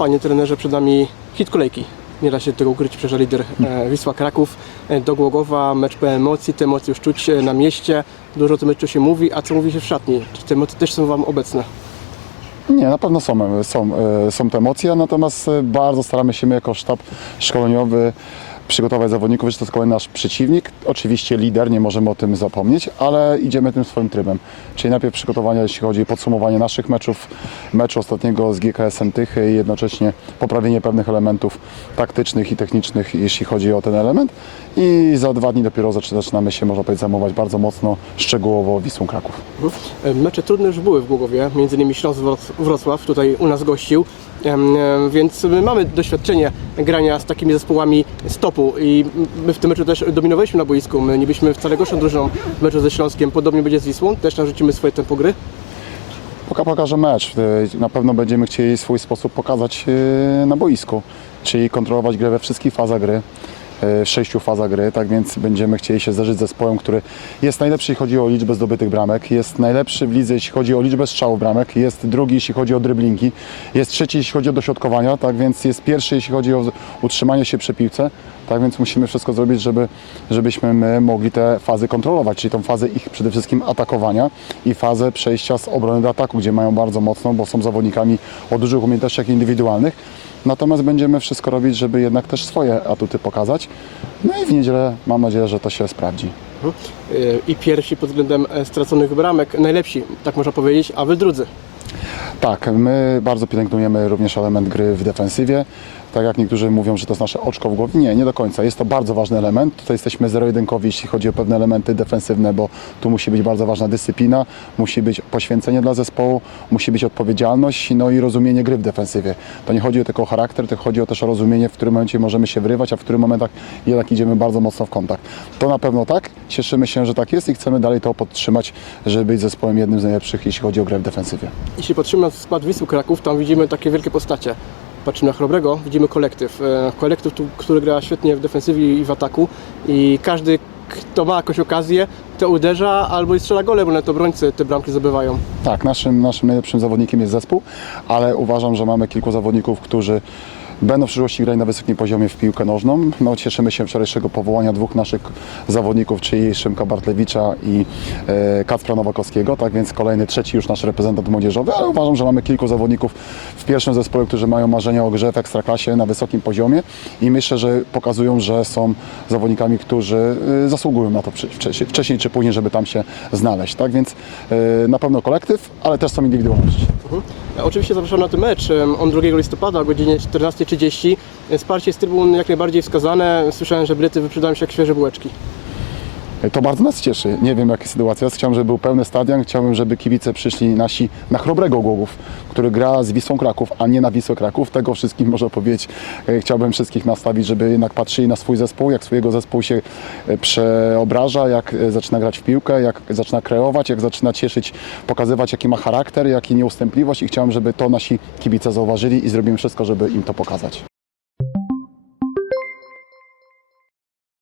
Panie trenerze, przed nami hit kolejki. Nie da się tego ukryć, przecież lider e, Wisła Kraków e, do Głogowa, mecz po emocji, te emocje już czuć na mieście, dużo o tym meczu się mówi, a co mówi się w szatni? Czy te emocje też są Wam obecne? Nie, na pewno są, e, są, są te emocje, natomiast bardzo staramy się my jako sztab szkoleniowy przygotować zawodników, że to jest kolejny nasz przeciwnik. Oczywiście lider, nie możemy o tym zapomnieć, ale idziemy tym swoim trybem. Czyli najpierw przygotowania, jeśli chodzi o podsumowanie naszych meczów, meczu ostatniego z GKS-em Tychy i jednocześnie poprawienie pewnych elementów taktycznych i technicznych, jeśli chodzi o ten element. I za dwa dni dopiero zaczy- zaczynamy się, można powiedzieć, zajmować bardzo mocno, szczegółowo Wisłą Kraków. Mecze trudne już były w Głogowie, między innymi Śląsk Wroc- Wrocław tutaj u nas gościł, więc my mamy doświadczenie grania z takimi zespołami z topu i my w tym meczu też dominowaliśmy na boisku, my nie byliśmy wcale gorszą drużyną w meczu ze Śląskiem, podobnie będzie z Wisłą, też narzucimy swoje tempo gry. Poka pokaże mecz. Y, Na pewno będziemy chcieli swój sposób pokazać y, na boisku, czyli kontrolować grę we wszystkich fazach gry, w sześciu fazach gry, tak więc będziemy chcieli się zderzyć z zespołem, który jest najlepszy, jeśli chodzi o liczbę zdobytych bramek, jest najlepszy w lidze, jeśli chodzi o liczbę strzałów bramek, jest drugi, jeśli chodzi o dryblingi, jest trzeci, jeśli chodzi o dośrodkowania, tak więc jest pierwszy, jeśli chodzi o utrzymanie się przy piłce, tak więc musimy wszystko zrobić, żeby, żebyśmy my mogli te fazy kontrolować, czyli tą fazę ich przede wszystkim atakowania i fazę przejścia z obrony do ataku, gdzie mają bardzo mocno, bo są zawodnikami o dużych umiejętnościach indywidualnych. Natomiast będziemy wszystko robić, żeby jednak też swoje atuty pokazać. No i w niedzielę mam nadzieję, że to się sprawdzi. Y, I pierwsi pod względem e, straconych bramek, najlepsi, tak można powiedzieć, a wy drudzy. Tak, my bardzo pielęgnujemy również element gry w defensywie. Tak jak niektórzy mówią, że to jest nasze oczko w głowie. Nie, nie do końca. Jest to bardzo ważny element. Tutaj jesteśmy zero-jedynkowi, jeśli chodzi o pewne elementy defensywne, bo tu musi być bardzo ważna dyscyplina, musi być poświęcenie dla zespołu, musi być odpowiedzialność, no i rozumienie gry w defensywie. To nie chodzi tylko o charakter, to chodzi o też o rozumienie, w którym momencie możemy się wyrywać, a w którym momentach jednak idziemy bardzo mocno w kontakt. To na pewno tak. Cieszymy się, że tak jest i chcemy dalej to podtrzymać, żeby być zespołem jednym z najlepszych, jeśli chodzi o grę w defensywie. Jeśli patrzymy na skład Wisły Kraków, tam widzimy takie wielkie postacie. Patrzymy na Chrobrego, widzimy kolektyw. E, Kolektyw, który gra świetnie w defensywie i w ataku i każdy, kto ma jakąś okazję, to uderza albo i strzela gole, bo na to obrońcy te bramki zdobywają. Tak, naszym, naszym najlepszym zawodnikiem jest zespół, ale uważam, że mamy kilku zawodników, którzy będą w przyszłości grali na wysokim poziomie w piłkę nożną. No, cieszymy się wczorajszego powołania dwóch naszych zawodników, czyli Szymka Bartlewicza i e, Kacpra Nowakowskiego, tak więc kolejny, trzeci już nasz reprezentant młodzieżowy, ale uważam, że mamy kilku zawodników w pierwszym zespole, którzy mają marzenia o grze w Ekstraklasie na wysokim poziomie i myślę, że pokazują, że są zawodnikami, którzy e, zasługują na to wcześniej czy później, żeby tam się znaleźć. Tak więc e, na pewno kolektyw, ale też są indywidualności. E, Oczywiście zapraszam na ten mecz. On 2 listopada o godzinie 14.30. E, Wsparcie z trybun jak najbardziej wskazane. Słyszałem, że bilety wyprzedają się jak świeże bułeczki. To bardzo nas cieszy. Nie wiem, jaka jest sytuacja. Chciałbym, żeby był pełny stadion. Chciałbym, żeby kibice przyszli nasi na Chrobrego Głogów, który gra z Wisłą Kraków, a nie na Wisłę Kraków. Tego wszystkim można powiedzieć. E, Chciałbym wszystkich nastawić, żeby jednak patrzyli na swój zespół, jak swojego zespół się e, przeobraża, jak e, zaczyna grać w piłkę, jak zaczyna kreować, jak zaczyna cieszyć, pokazywać, jaki ma charakter, jaki nieustępliwość i chciałem, żeby to nasi kibice zauważyli i zrobimy wszystko, żeby im to pokazać.